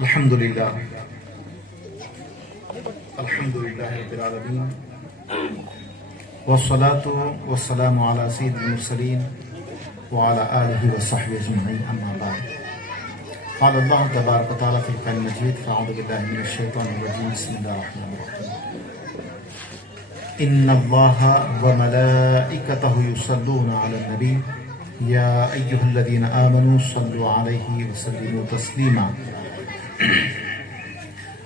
الحمد للہ رب العالمین والصلاة والسلام على سید المرسلین وعلى آلہ وصحبہ اجمعین اما بعد قال اللہ تبارک وتعالی فی القرآن المجید فاعوذ باللہ من الشیطان الرجیم بسم اللہ الرحمن الرحیم ان اللہ وملائکتہ یصلون علی النبی یا ایہا الذین آمنوا صلوا علیہ وسلموا تسلیما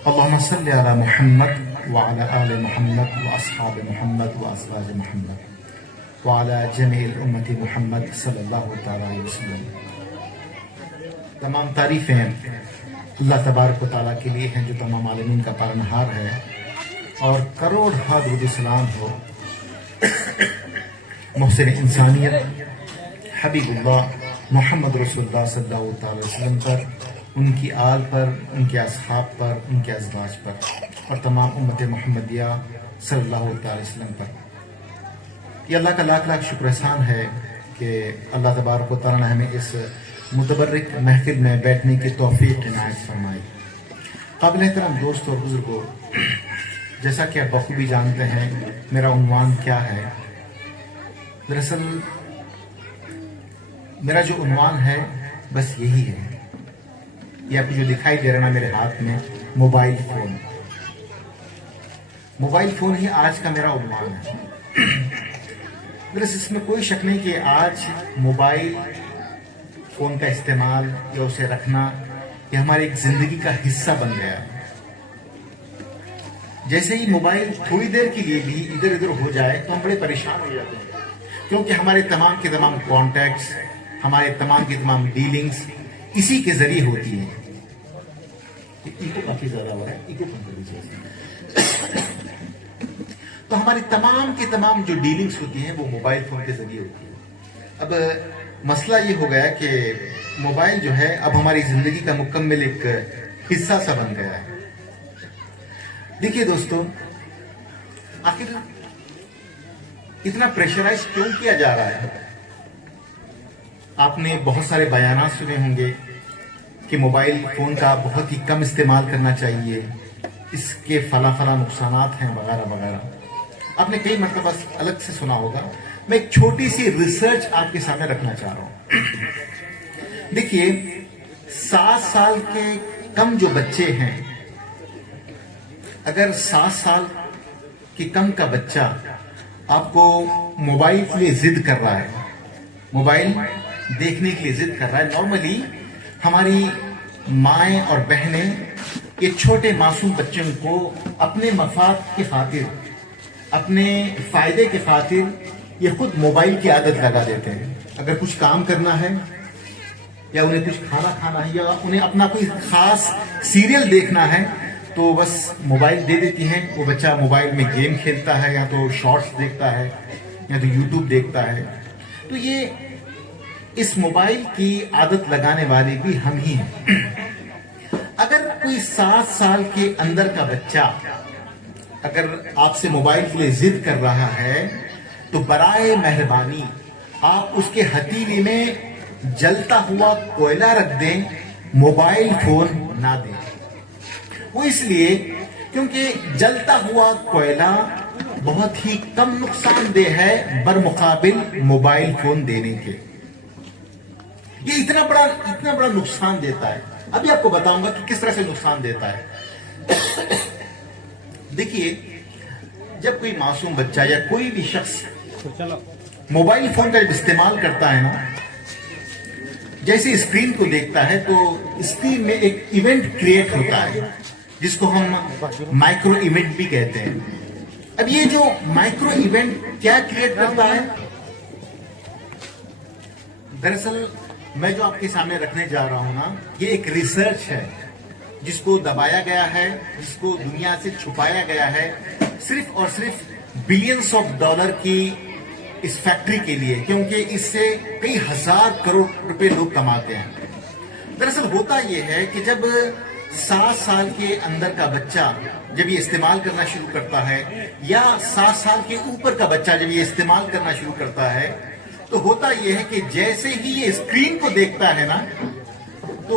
اللهم صل على محمد وعلى آل محمد وأصحاب محمد وأزواج محمد وعلى جميع الأمة محمد صلی اللہ علیہ وسلم۔ تمام تعریفیں اللہ تبارک و تعالیٰ کے لیے ہیں جو تمام عالمین کا پالنہار ہے، اور کروڑ ہا درود سلام ہو محسن انسانیت حبیب اللہ محمد رسول اللہ صلی اللہ علیہ وسلم پر، ان کی آل پر، ان کے اصحاب پر، ان کے ازواج پر، اور تمام امت محمدیہ صلی اللہ علیہ وسلم پر۔ یہ اللہ کا لاکھ لاکھ شکر احسان ہے کہ اللہ تبارک و تعالیٰ نے ہمیں اس متبرک محفل میں بیٹھنے کی توفیق عنایت فرمائی۔ قابل احترام دوست اور بزرگوں، جیسا کہ آپ بخوبی جانتے ہیں میرا عنوان کیا ہے۔ دراصل میرا جو عنوان ہے بس یہی ہے، یہ آپ کو جو دکھائی دے رہا نا میرے ہاتھ میں، موبائل فون۔ موبائل فون ہی آج کا میرا عنوان ہے۔ دراصل اس میں کوئی شک نہیں کہ آج موبائل فون کا استعمال یا اسے رکھنا یہ ہماری ایک زندگی کا حصہ بن گیا ہے۔ جیسے ہی موبائل تھوڑی دیر کے لیے بھی ادھر ادھر ہو جائے تو ہم بڑے پریشان ہو جاتے ہیں، کیونکہ ہمارے تمام کے تمام کانٹیکٹس، ہمارے تمام کی تمام ڈیلنگز اسی کے ذریعے ہوتی ہے۔ ایکو کافی زیادہ ہو رہا ہے، ایکو کم کر دیجیے۔ تو ہماری تمام کی تمام جو ڈیلنگز ہوتی ہیں وہ موبائل فون کے ذریعے ہوتی ہے۔ اب مسئلہ یہ ہو گیا کہ موبائل جو ہے اب ہماری زندگی کا مکمل ایک حصہ سا بن گیا ہے۔ دیکھیے دوستو، آخر اتنا پریشرائز کیوں کیا جا رہا ہے؟ آپ نے بہت سارے بیانات سنے ہوں گے کہ موبائل فون کا بہت ہی کم استعمال کرنا چاہیے، اس کے فلاں نقصانات ہیں وغیرہ وغیرہ۔ آپ نے کئی مرتبہ الگ سے سنا ہوگا۔ میں ایک چھوٹی سی ریسرچ آپ کے سامنے رکھنا چاہ رہا ہوں۔ دیکھیے، 7 سال کے کم جو بچے ہیں، اگر 7 سال کے کم کا بچہ آپ کو موبائل کے لیے ضد کر رہا ہے، موبائل دیکھنے کے لیے ضد کر رہا ہے، نارملی ہماری مائیں اور بہنیں یہ چھوٹے معصوم بچوں کو اپنے مفاد کی خاطر، اپنے فائدے کی خاطر یہ خود موبائل کی عادت لگا دیتے ہیں۔ اگر کچھ کام کرنا ہے یا انہیں کچھ کھانا کھانا ہے یا انہیں اپنا کوئی خاص سیریل دیکھنا ہے تو بس موبائل دے دیتی ہیں، وہ بچہ موبائل میں گیم کھیلتا ہے یا تو شارٹس دیکھتا ہے یا تو یوٹیوب دیکھتا ہے۔ تو یہ اس موبائل کی عادت لگانے والے بھی ہم ہی ہیں۔ اگر کوئی 7 سال کے اندر کا بچہ اگر آپ سے موبائل کے لیے ضد کر رہا ہے تو برائے مہربانی آپ اس کے ہتھیلی میں جلتا ہوا کوئلہ رکھ دیں، موبائل فون نہ دیں۔ وہ اس لیے کیونکہ جلتا ہوا کوئلہ بہت ہی کم نقصان دہ ہے برمقابل موبائل فون دینے کے۔ یہ اتنا بڑا نقصان دیتا ہے۔ ابھی آپ کو بتاؤں گا کہ کس طرح سے نقصان دیتا ہے۔ دیکھیے، جب کوئی معصوم بچہ یا کوئی بھی شخص موبائل فون کا جب استعمال کرتا ہے نا، جیسے اسکرین کو دیکھتا ہے تو اسکرین میں ایک ایونٹ کریٹ ہوتا ہے جس کو ہم مائکرو ایونٹ بھی کہتے ہیں۔ اب یہ جو مائکرو ایونٹ کیا کریٹ کرتا ہے؟ دراصل میں جو آپ کے سامنے رکھنے جا رہا ہوں نا، یہ ایک ریسرچ ہے جس کو دبایا گیا ہے، جس کو دنیا سے چھپایا گیا ہے، صرف اور صرف بلینس آف ڈالر کی اس فیکٹری کے لیے، کیونکہ اس سے کئی ہزار کروڑ روپے لوگ کماتے ہیں۔ دراصل ہوتا یہ ہے کہ جب 7 سال کے اندر کا بچہ جب یہ استعمال کرنا شروع کرتا ہے، یا 7 سال کے اوپر کا بچہ جب یہ استعمال کرنا شروع کرتا ہے، تو ہوتا یہ ہے کہ جیسے ہی یہ اسکرین کو دیکھتا ہے نا، تو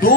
2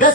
10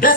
10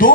2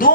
2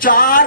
4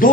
2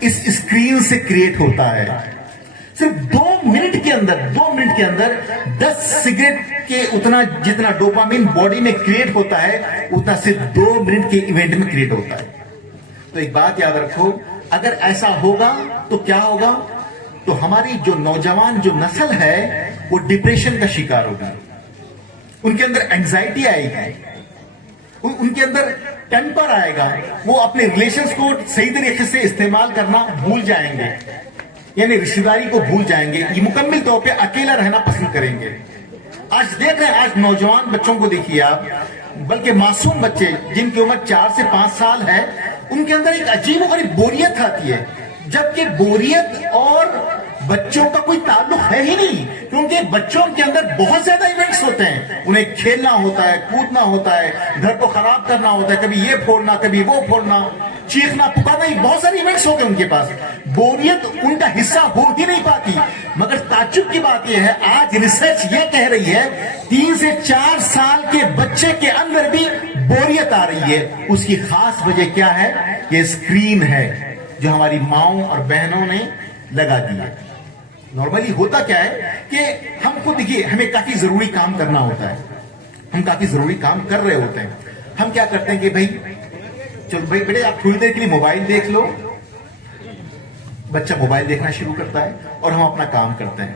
اس اسکرین سے کریٹ ہوتا ہے. صرف 2 منٹ کے اندر 10 سگریٹ کے اتنا جتنا ڈوپامین باڈی میں کریٹ ہوتا ہے اتنا صرف 2 منٹ کے ایونٹ میں کریٹ ہوتا ہے. تو ایک بات یاد رکھو، اگر ایسا ہوگا تو کیا ہوگا؟ تو ہماری جو نوجوان جو نسل ہے وہ ڈپریشن کا شکار ہوگا، ان کے اندر اینگزائٹی آئے گی، ان کے اندر ٹیمپر آئے گا، وہ اپنے ریلیشنز کو صحیح طریقے سے استعمال کرنا بھول جائیں گے، یعنی رشتہ داری کو بھول جائیں گے، یہ مکمل طور پہ اکیلا رہنا پسند کریں گے. آج دیکھ رہے ہیں، آج نوجوان بچوں کو دیکھیے آپ، بلکہ معصوم بچے جن کی عمر 4 سے 5 سال ہے، ان کے اندر ایک عجیب و غریب بوریت آتی ہے، جبکہ بوریت اور بچوں کا کوئی تعلق ہے ہی نہیں، کیونکہ بچوں کے اندر بہت زیادہ ایونٹس ہوتے ہیں، انہیں کھیلنا ہوتا ہے، کودنا ہوتا ہے، گھر کو خراب کرنا ہوتا ہے، کبھی یہ پھوڑنا کبھی وہ پھوڑنا، چیخنا پکارنا، یہ بہت سارے ایونٹس ہوتے ہیں ان کے پاس. بوریت ان کا حصہ ہو ہی نہیں پاتی. مگر تعجب کی بات یہ ہے، آج ریسرچ یہ کہہ رہی ہے 3 سے 4 سال کے بچے کے اندر بھی بوریت آ رہی ہے. اس کی خاص وجہ کیا ہے؟ یہ اسکرین ہے جو ہماری ماؤں اور بہنوں نے لگا دی ہے. نارملی ہوتا کیا ہے کہ ہم کو دیکھیے، ہمیں کافی ضروری کام کرنا ہوتا ہے، ہم کافی ضروری کام کر رہے ہوتے ہیں، ہم کیا کرتے ہیں کہ بھائی چلو بھائی بیٹے آپ تھوڑی دیر کے لیے موبائل دیکھ لو. بچہ موبائل دیکھنا شروع کرتا ہے اور ہم اپنا کام کرتے ہیں.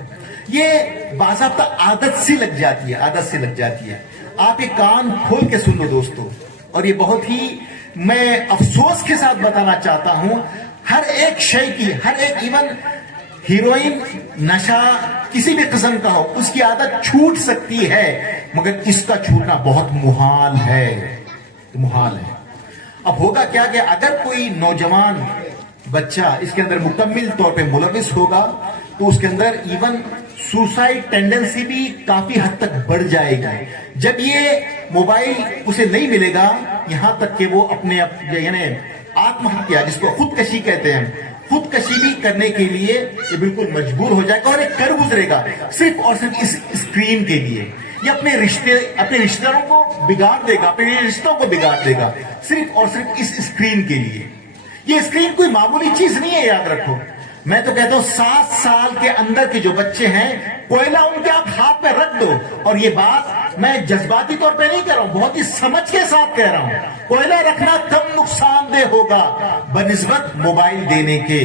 یہ باضابطہ عادت سی لگ جاتی ہے. آپ یہ کان کھول کے سن لو دوستو، اور یہ بہت ہی میں افسوس کے ساتھ بتانا چاہتا ہوں، ہر ایک شے کی، ہر ایک ایون ہیروئن، نشہ کسی بھی قسم کا ہو، اس کی عادت چھوٹ سکتی ہے، مگر اس کا چھوٹنا بہت محال ہے. اب ہوگا کیا کہ اگر کوئی نوجوان بچہ اس کے اندر مکمل طور پہ ملوث ہوگا تو اس کے اندر ایون سوسائڈ ٹینڈنسی بھی کافی حد تک بڑھ جائے گی. جب یہ موبائل اسے نہیں ملے گا، یہاں تک کہ وہ اپنے یعنی آتم ہتیا، جس کو خودکشی کہتے ہیں، خودکشی بھی کرنے کے لیے یہ بالکل مجبور ہو جائے گا، اور یہ کر گزرے گا صرف اور صرف اس اسکرین کے لیے. یہ اپنے رشتہ داروں کو بگاڑ دے گا، اپنے رشتوں کو بگاڑ دے گا صرف اور صرف اس اسکرین کے لیے. یہ اسکرین کوئی معمولی چیز نہیں ہے، یاد رکھو. میں تو کہتا ہوں 7 سال کے اندر کے جو بچے ہیں، کوئلہ ان کے آپ ہاتھ پہ رکھ دو، اور یہ بات میں جذباتی طور پہ نہیں کہہ رہا ہوں، بہت ہی سمجھ کے ساتھ کہہ رہا ہوں، کوئلہ رکھنا کم نقصان دہ ہوگا بنسبت موبائل دینے کے.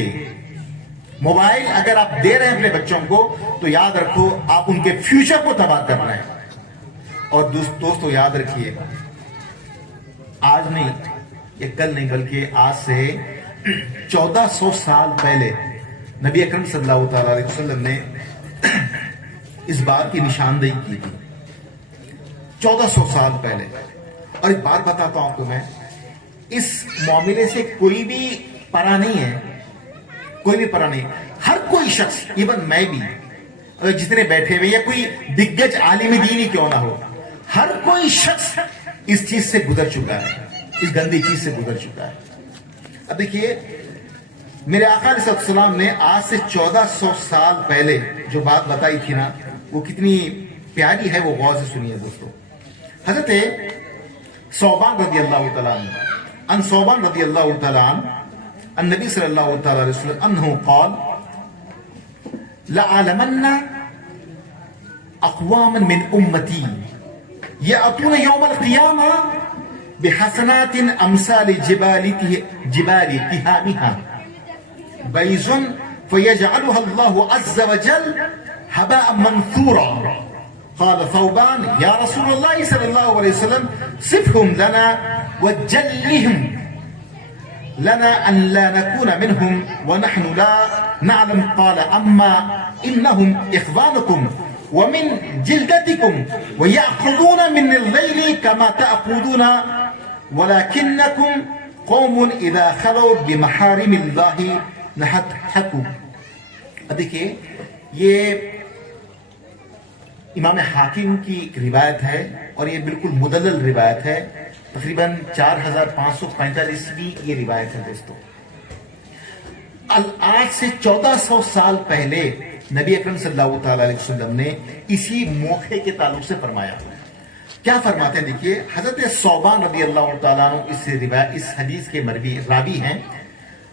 موبائل اگر آپ دے رہے ہیں اپنے بچوں کو تو یاد رکھو آپ ان کے فیوچر کو تباہ کر رہے ہیں. اور دوستو یاد رکھیے، آج نہیں، یہ کل نہیں، بلکہ آج سے 1400 سال پہلے نبی اکرم صلی اللہ تعالی علیہ وسلم نے اس بات کی نشاندہی کی تھی. 1400 سال پہلے. اور ایک بات بتاتا ہوں تمہیں، اس معاملے سے کوئی بھی پرا نہیں ہے، کوئی بھی پرا نہیں. ہر کوئی شخص، ایون میں بھی، جتنے بیٹھے ہوئے یا کوئی دگج عالم دین ہی کیوں نہ ہو، ہر کوئی شخص اس چیز سے گزر چکا ہے، اس گندی چیز سے گزر چکا ہے. اب دیکھیے، میرے آقا علیہ السلام نے آج سے 1400 سال پہلے جو بات بتائی تھی نا، وہ کتنی پیاری ہے، وہ غور سے سنیے دوستو. حضرت ثوبان رضی اللہ تعالیٰ عنہ، ان ثوبان رضی اللہ تعالیٰ عنہ، النبی صلی اللہ تعالیٰ علیہ وسلم انہو قال لَعَلَمَنَّ اقواما من امتی یأتون یوم القیامہ بحسنات امثال جبال تہامها بیض فیجعلها اللہ عز وجل هباء منثورا. قال ثوبان یا رسول اللہ صلی اللہ علیہ وسلم صفهم لنا وجلهم لنا ان لا نكون منهم ونحن لا نعلم. قال اما انهم اخوانكم ومن جلدتكم ويأخذون من الليل كما تأخذون ولكنكم قوم اذا خلوا بمحارم الله نهتكوا. دیکھیے، یہ امام حاکم کی ایک روایت ہے، اور یہ بالکل مدلل روایت ہے، تقریباً 4545 یہ روایت ہے دوستو. آج سے 1400 سال پہلے نبی اکرم صلی اللہ تعالی علیہ وسلم نے اسی موقع کے تعلق سے فرمایا. کیا فرماتے ہیں؟ دیکھیے، حضرت ثوبان رضی اللہ تعالیٰ عنہ اس حدیث کے راوی ہیں.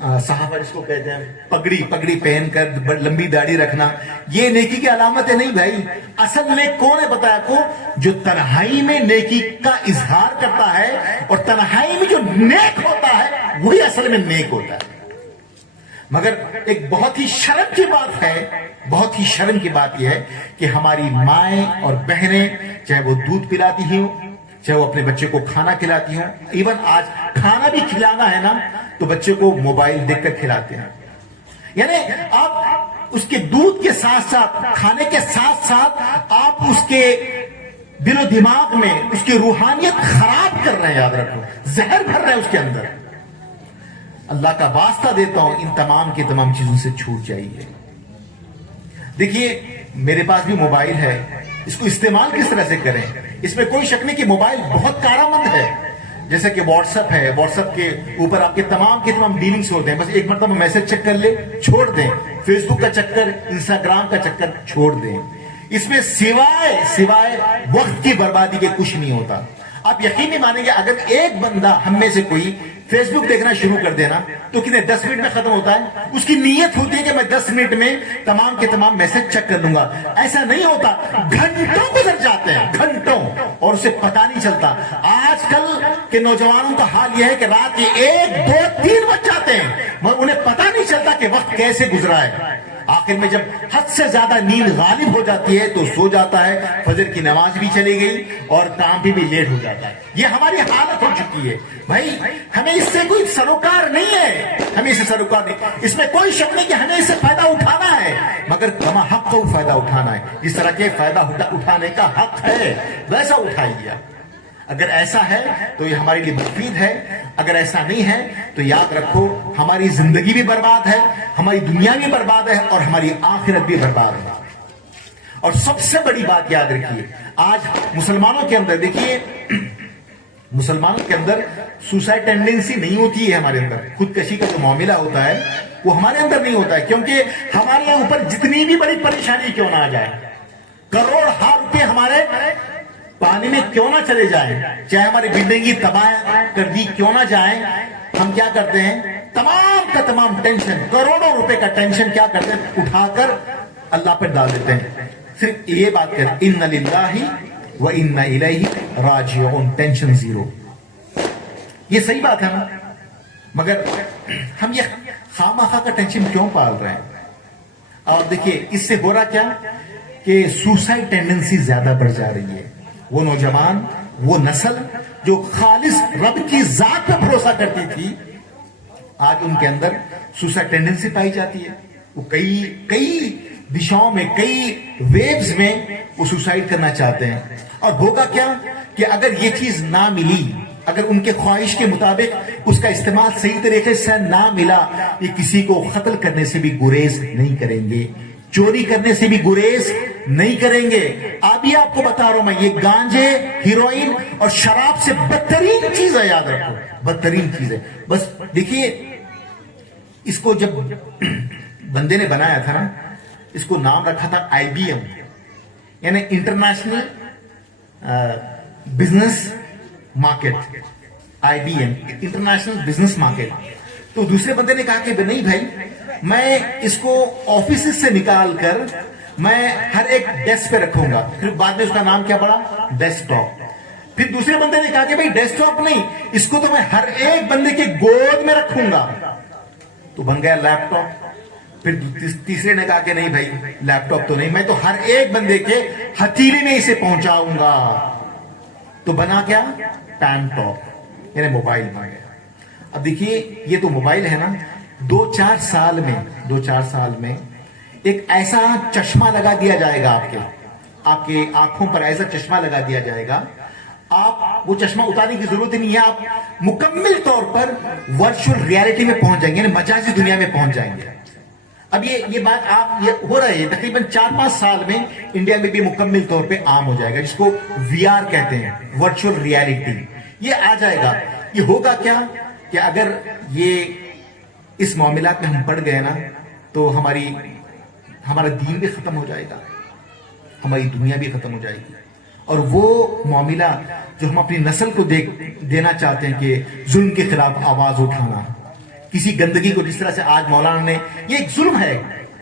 صحابہ جس کو کہتے ہیں پگڑی پہن کر لمبی داڑھی رکھنا، یہ نیکی کی علامت ہے نہیں بھائی. اصل نیک کون ہے بتایا کو؟ جو تنہائی میں نیکی کا اظہار کرتا ہے، اور تنہائی میں جو نیک ہوتا ہے وہی اصل میں نیک ہوتا ہے. مگر ایک بہت ہی شرم کی بات ہے، بہت ہی شرم کی بات یہ ہے کہ ہماری مائیں اور بہنیں، چاہے وہ دودھ پلاتی ہوں، چاہے وہ اپنے بچے کو کھانا کھلاتی ہوں، ایون آج کھانا بھی کھلانا ہے نا تو بچے کو موبائل دیکھ کر کھلاتے ہیں. یعنی آپ اس کے دودھ کے ساتھ ساتھ، کھانے کے ساتھ ساتھ آپ اس کے دل و دماغ میں اس کی روحانیت خراب کر رہے ہیں. یاد رکھو، زہر بھر رہے ہیں اس کے اندر. اللہ کا واسطہ دیتا ہوں، ان تمام کی تمام چیزوں سے چھوٹ جائیے. دیکھیے میرے پاس بھی موبائل ہے، اس کو استعمال کس طرح سے کریں، اس میں کوئی شک نہیں کہ موبائل بہت کارآمد ہے. جیسے کہ واٹس ایپ ہے، واٹس ایپ کے اوپر آپ کے تمام ڈیلنگز ہوتے ہیں. بس ایک مرتبہ میسج چیک کر لے، چھوڑ دیں. فیس بک کا چکر، انسٹاگرام کا چکر چھوڑ دیں. اس میں سوائے وقت کی بربادی کے کچھ نہیں ہوتا. آپ یقین نہیں مانیں گے، اگر ایک بندہ ہم میں سے کوئی فیس بک دیکھنا شروع کر دینا تو کتنے 10 منٹ میں ختم ہوتا ہے. اس کی نیت ہوتی ہے کہ میں 10 منٹ میں تمام کے تمام میسج چیک کر لوں گا. ایسا نہیں ہوتا، گھنٹوں گزر جاتے ہیں، گھنٹوں، اور اسے پتا نہیں چلتا. آج کل کے نوجوانوں کا حال یہ ہے کہ رات کے 1 2 3 بج جاتے ہیں مگر انہیں پتا نہیں چلتا کہ وقت کیسے گزرا ہے. آخر میں جب حد سے زیادہ نیند غالب ہو جاتی ہے تو سو جاتا ہے. فجر کی نماز بھی چلی گئی اور کام بھی لیٹ ہو جاتا ہے. یہ ہماری حالت ہو چکی ہے بھائی. ہمیں اس سے کوئی سروکار نہیں ہے، ہمیں اس سے سروکار نہیں. اس میں کوئی شک نہیں کہ ہمیں اس سے فائدہ اٹھانا ہے، مگر کما حق کو فائدہ اٹھانا ہے. جس طرح کے فائدہ اٹھانے کا حق ہے ویسا اٹھائیے. اگر ایسا ہے تو یہ ہمارے لیے مفید ہے، اگر ایسا نہیں ہے تو یاد رکھو ہماری زندگی بھی برباد ہے، ہماری دنیا بھی برباد ہے، اور ہماری آخرت بھی برباد ہے. اور سب سے بڑی بات یاد رکھیے، آج مسلمانوں کے اندر، دیکھیے مسلمانوں کے اندر سوسائڈ ٹینڈنسی نہیں ہوتی ہے. ہمارے اندر خودکشی کا جو معاملہ ہوتا ہے وہ ہمارے اندر نہیں ہوتا ہے، کیونکہ ہمارے اوپر جتنی بھی بڑی پریشانی کیوں نہ آ جائے، کروڑ روپے ہمارے پانی میں کیوں نہ چلے جائیں، چاہے ہماری بلڈنگ کی تباہ کر دی کیوں نہ جائیں، ہم کیا کرتے ہیں، تمام کا تمام ٹینشن، کروڑوں روپے کا ٹینشن کیا کرتے ہیں، اٹھا کر اللہ پر ڈال دیتے ہیں. صرف یہ بات کریں، اِنَّ لِلَّهِ وَإِنَّ إِلَيْهِ رَاجِعُونَ، ٹینشن زیرو. یہ صحیح بات ہے نا، مگر ہم یہ خواہ کا ٹینشن کیوں پال رہے ہیں؟ اور دیکھیے اس سے ہو رہا کیا کہ سوسائڈ ٹینڈنسی زیادہ بڑھ جا رہی ہے. وہ نوجوان، وہ نسل جو خالص رب کی ذات پہ بھروسہ کرتی تھی، آج ان کے اندر سوسائڈ ٹینڈنسی پائی جاتی ہے. وہ کئی دشاؤں میں، کئی ویوز میں وہ سوسائڈ کرنا چاہتے ہیں. اور ہوگا کیا کہ اگر یہ چیز نہ ملی، اگر ان کے خواہش کے مطابق اس کا استعمال صحیح طریقے سے نہ ملا، یہ کسی کو قتل کرنے سے بھی گریز نہیں کریں گے، چوری کرنے سے بھی گریز نہیں کریں گے. ابھی آپ کو بتا رہا ہوں میں، یہ گانجے، ہیروئن اور شراب سے بدترین چیز ہے. یاد رکھو، بدترین چیز ہے. بس دیکھیے اس کو جب بندے نے بنایا تھا نا، اس کو نام رکھا تھا IBM، یعنی international business market. IBM international business market. تو دوسرے بندے نے کہا کہ نہیں بھائی، میں اس کو آفیسز سے نکال کر میں ہر ایک ڈیسک پہ رکھوں گا. پھر بعد میں اس کا نام کیا پڑا، ڈیسک ٹاپ. پھر دوسرے بندے نے کہا کہ بھائی ڈیسک ٹاپ نہیں، اس کو تو میں ہر ایک بندے کے گود میں رکھوں گا، تو بن گیا لیپ ٹاپ. پھر تیسرے نے کہا کہ نہیں بھائی لیپ ٹاپ تو نہیں، میں تو ہر ایک بندے کے ہتھیلی میں اسے پہنچاؤں گا، تو بنا کیا، پین ٹاپ، یعنی موبائل بن گیا. اب دیکھیے یہ تو موبائل ہے نا، 2-4 سال میں ایک ایسا چشمہ لگا دیا جائے گا، آپ کے آنکھوں پر ایسا چشمہ لگا دیا جائے گا، آپ وہ چشمہ اتارنے کی ضرورت نہیں ہے، آپ مکمل طور پر ورچوئل ریالٹی میں پہنچ جائیں گے، یعنی مجازی دنیا میں پہنچ جائیں گے. اب یہ بات آپ یہ ہو رہا ہے تقریباً 4-5 سال میں انڈیا میں بھی مکمل طور پہ عام ہو جائے گا، جس کو VR کہتے ہیں، ورچوئل ریالٹی. یہ آ جائے گا. یہ ہوگا کیا کہ اگر یہ اس معاملات میں ہم پڑ گئے نا تو ہمارا دین بھی ختم ہو جائے گا، ہماری دنیا بھی ختم ہو جائے گی. اور وہ معاملہ جو ہم اپنی نسل کو دینا چاہتے ہیں کہ ظلم کے خلاف آواز اٹھانا، کسی گندگی کو جس طرح سے آج مولانا نے، یہ ایک ظلم ہے،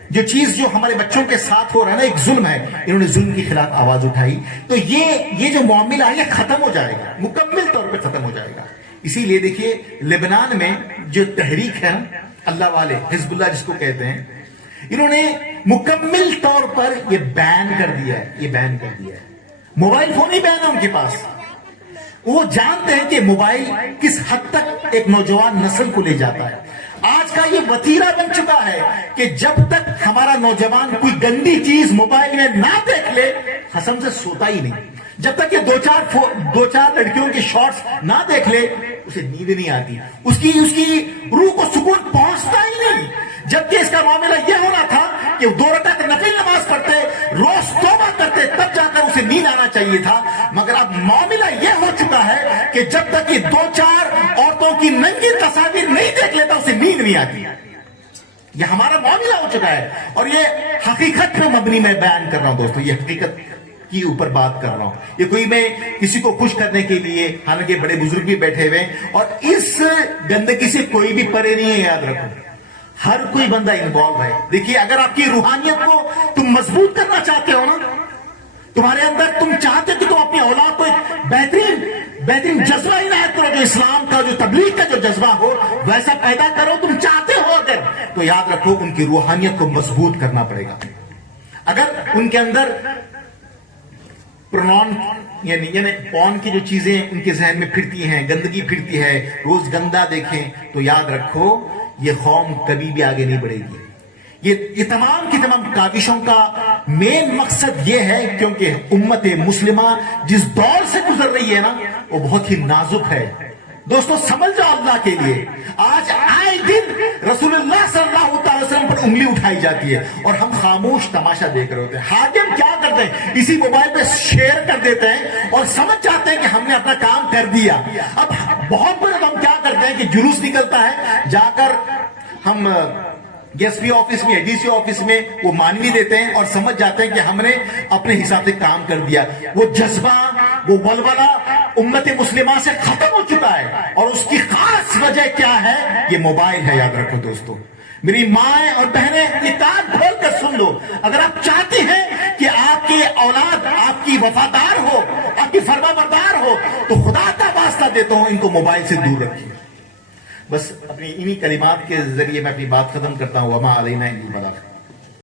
جو چیز جو ہمارے بچوں کے ساتھ ہو رہا ہے نا، ایک ظلم ہے، انہوں نے ظلم کے خلاف آواز اٹھائی، تو یہ جو معاملہ ہے یہ ختم ہو جائے گا، مکمل طور پہ ختم ہو جائے گا۔ اسی لیے دیکھیے لبنان میں جو تحریک ہے نا، اللہ والے، حزب اللہ جس کو کہتے ہیں، انہوں نے مکمل طور پر یہ بین کر دیا ہے، یہ بین کر دیا ہے، موبائل فون ہی بین ہے ان کے پاس۔ وہ جانتے ہیں کہ موبائل کس حد تک ایک نوجوان نسل کو لے جاتا ہے۔ آج کا یہ وتیرہ بن چکا ہے کہ جب تک ہمارا نوجوان کوئی گندی چیز موبائل میں نہ دیکھ لے، قسم سے سوتا ہی نہیں۔ جب تک یہ دو چار لڑکیوں کی شارٹس نہ دیکھ لے، اسے نیند نہیں آتی، اس کی روح کو سکون پہنچتا ہی نہیں۔ جبکہ اس کا معاملہ یہ ہونا تھا کہ 2 رکعت نفل نماز پڑھتے، روز توبہ کرتے، تب جا کر اسے نیند آنا چاہیے تھا۔ مگر اب معاملہ یہ ہو چکا ہے کہ جب تک یہ 2-4 عورتوں کی ننگی تصاویر نہیں دیکھ لیتا، اسے نیند نہیں آتی۔ یہ ہمارا معاملہ ہو چکا ہے، اور یہ حقیقت پہ مبنی میں بیان کر رہا ہوں دوستو، یہ حقیقت کی اوپر بات کر رہا ہوں۔ یہ کوئی میں کسی کو خوش کرنے کے لیے، حالانکہ بڑے بزرگ بھی بیٹھے ہوئے، اور اس گندگی سے کوئی بھی پرے نہیں ہے، یاد رکھو، ہر کوئی بندہ انوالو ہے۔ دیکھیے اگر آپ کی روحانیت کو تم مضبوط کرنا چاہتے ہو نا، تمہارے اندر تم چاہتے کہ تم اپنی اولاد کو ایک بہترین جذبہ عنایت کرو، جو اسلام کا، جو تبلیغ کا جو جذبہ ہو، ویسا پیدا کرو، تم چاہتے ہو اگر، تو یاد رکھو ان کی روحانیت کو مضبوط کرنا پڑے گا۔ اگر ان کے اندر یعنی پون کی جو چیزیں ان کے ذہن میں پھرتی ہیں، گندگی پھرتی ہے، روز گندا دیکھیں، تو یاد رکھو یہ قوم کبھی بھی آگے نہیں بڑھے گی۔ یہ تمام کی تمام کاوشوں کا مین مقصد یہ ہے، کیونکہ امت مسلمہ جس دور سے گزر رہی ہے نا، وہ بہت ہی نازک ہے۔ دوستو سمجھ جاؤ اللہ کے لیے، آج آئے دن رسول اللہ صلی اللہ علیہ وسلم پر انگلی اٹھائی جاتی ہے، اور ہم خاموش تماشا دیکھ رہے ہوتے ہیں۔ حاکم کیا کرتے ہیں؟ اسی موبائل پہ شیئر کر دیتے ہیں اور سمجھ جاتے ہیں کہ ہم نے اپنا کام کر دیا۔ اب بہت بڑے ہم کیا کرتے ہیں کہ جلوس نکلتا ہے، جا کر ہم ایس پی آفس میں، ڈی سی آفس میں وہ مانوی دیتے ہیں، اور سمجھ جاتے ہیں کہ ہم نے اپنے حساب سے کام کر دیا۔ وہ جذبہ، وہ ولولہ امت مسلمہ سے ختم ہو چکا ہے، اور اس کی خاص وجہ کیا ہے؟ یہ موبائل ہے، یاد رکھو دوستو۔ میری مائیں اور بہنیں یہ کان کھول کر سن لو، اگر آپ چاہتے ہیں کہ آپ کی اولاد آپ کی وفادار ہو، آپ کی فرما بردار ہو، تو خدا کا واسطہ دیتا ہوں ان کو موبائل سے دور رکھیے۔ بس اپنی انہی کلمات کے ذریعے میں اپنی بات ختم کرتا ہوں۔ وما علینا الا البلاغ۔